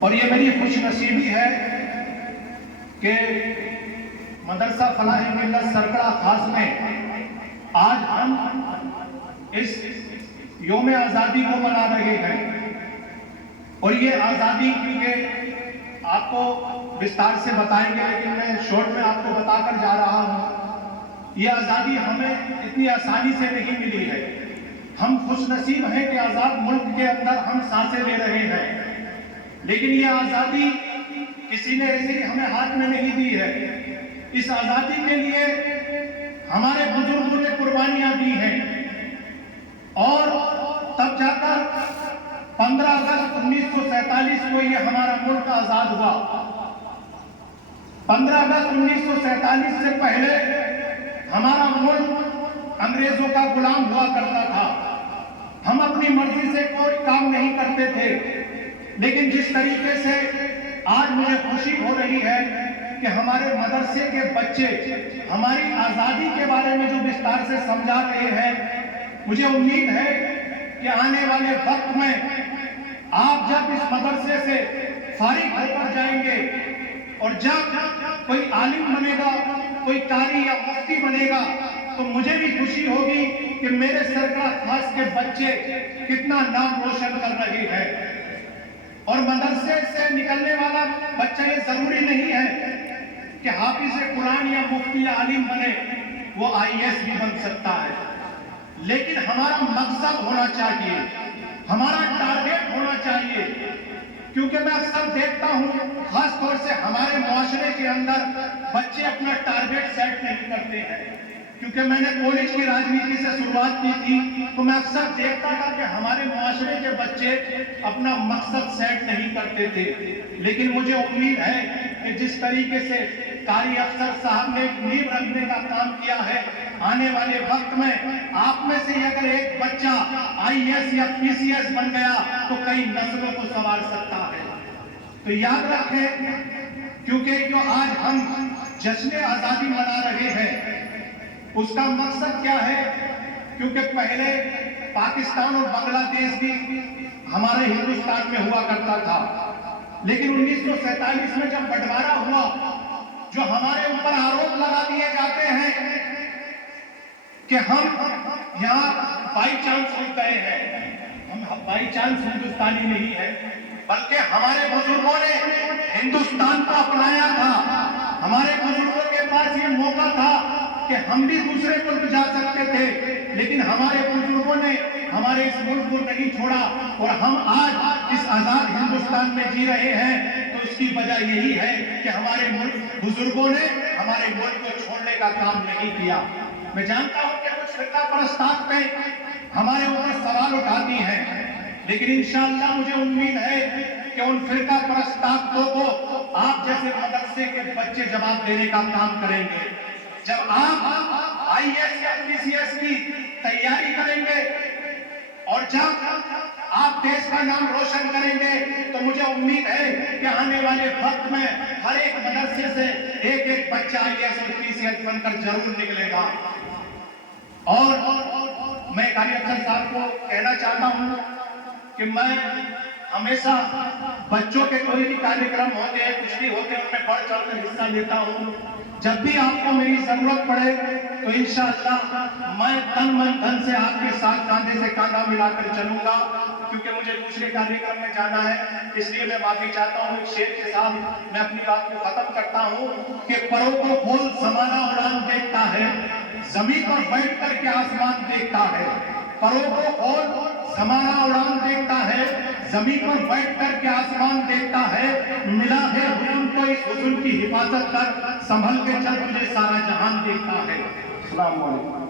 और ये मेरी खुशनसीबी है कि मदरसा फलाह मिल्लत सरकड़ा खास में आज हम इस योम आज़ादी को मना रहे हैं। और ये आज़ादी के आपको विस्तार से बताएंगे, लेकिन मैं शॉर्ट में आपको बताकर जा रहा हूँ। ये आज़ादी हमें इतनी आसानी से नहीं मिली है। हम खुशनसीब हैं कि आज़ाद मुल्क के अंदर हम सांसें ले रहे हैं, लेकिन ये आज़ादी किसी ने ऐसे ही हमें हाथ में नहीं दी है। इस आज़ादी के लिए हमारे बुजुर्गों ने कुर्बानियां दी हैं और तब जाकर 15 अगस्त 1947 को ये हमारा मुल्क आज़ाद हुआ। 15 अगस्त 1947 से पहले हमारा मुल्क अंग्रेजों का गुलाम हुआ करता था। हम अपनी मर्जी से कोई काम नहीं करते थे, लेकिन जिस तरीके से आज मुझे खुशी हो रही है कि हमारे मदरसे के बच्चे हमारी आज़ादी के बारे में जो विस्तार से समझा रहे हैं, मुझे उम्मीद है कि आने वाले वक्त में आप जब इस मदरसे से फारिग होकर जाएंगे और जब कोई आलिम बनेगा, कोई कारी या मुफ्ती बनेगा, तो मुझे भी खुशी होगी कि मेरे सरकड़ा खास के बच्चे कितना नाम रोशन कर रहे हैं। और मदरसे से निकलने वाला बच्चा ये जरूरी नहीं है कि हाफिज कुरान या मुफ्ती या आलिम बने, वो IAS भी बन सकता है। लेकिन हमारा मकसद होना चाहिए, हमारा टारगेट होना चाहिए। क्योंकि मैं अक्सर देखता हूं, खास तौर से हमारे मुआशरे के अंदर बच्चे अपना टारगेट सेट नहीं करते हैं। क्योंकि मैंने कॉलेज की राजनीति से शुरुआत की थी, तो मैं अक्सर देखता था कि हमारे मुआशरे के बच्चे अपना मकसद सेट नहीं करते थे। लेकिन मुझे उम्मीद है कि जिस तरीके से कारी अफसर साहब ने नींव रखने का काम किया है, आने वाले वक्त में आप में से अगर एक बच्चा IAS या PCS बन गया तो कई नस्लों को संवार सकता है। तो याद रखें, क्योंकि जो आज हम जश्न आज़ादी मना रहे हैं, उसका मकसद क्या है? क्योंकि पहले पाकिस्तान और बांग्लादेश भी हमारे हिंदुस्तान में हुआ करता था, लेकिन 1947 में जब बंटवारा हुआ, जो हमारे ऊपर आरोप लगा दिए जाते हैं कि हम यहाँ बाई चांस रुक गए हैं, हम बाई चांस हिंदुस्तानी नहीं है, बल्कि हमारे बुजुर्गों ने हिंदुस्तान को अपनाया था। हमारे बुजुर्गों के पास ये मौका था कि हम भी दूसरे मुल्क जा सकते थे, लेकिन हमारे बुजुर्गों ने हमारे इस मुल्क को नहीं छोड़ा और हम आज इस आजाद हिंदुस्तान में जी रहे हैं। तो इसकी वजह यही है कि हमारे मुल्क बुजुर्गों ने हमारे मुल्क को छोड़ने का काम नहीं किया। मैं जानता हूं कि कुछ फिरका परस्त ताकतें हमारे ऊपर सवाल उठाती हैं, लेकिन इंशाअल्लाह मुझे उम्मीद है कि उन फिरका परस्त ताकतों को आप जैसे मदरसे के बच्चे जवाब देने का काम करेंगे। जब आप IAS या PCS की तैयारी करेंगे और जब आप देश का नाम रोशन करेंगे, तो मुझे उम्मीद है कि आने वाले वक्त में हर एक मदरसे से एक एक बच्चा IAS और PCS बनकर जरूर निकलेगा। और मैं कारी अफसर साहब को कहना चाहता हूं कि मैं हमेशा बच्चों के कोई भी कार्यक्रम होते हैं, कुछ भी होते हैं, उनमें बढ़ चढ़कर हिस्सा लेता हूं। जब भी आपको मेरी जरूरत पड़े तो इंशाअल्लाह मैं तन मन धन से आपके साथ कांधे से कांधा मिलाकर चलूंगा। क्योंकि मुझे दूसरे कार्यक्रम में जाना है, इसलिए मैं माफी चाहता हूँ। शेर के साथ मैं अपनी बात को खत्म करता हूँ कि परों को खोल समाना उड़ान देखता है, जमीन पर बैठ कर के आसमान देखता है। परों को खोल समाना उड़ान देखता है, जमीन पर बैठ कर के आसमान देखता है। मिला है हुस्न को, इस हुस्न की हिफाजत कर, संभल के चल, तुझे सारा जहान देखता है। अस्सलाम वालेकुम।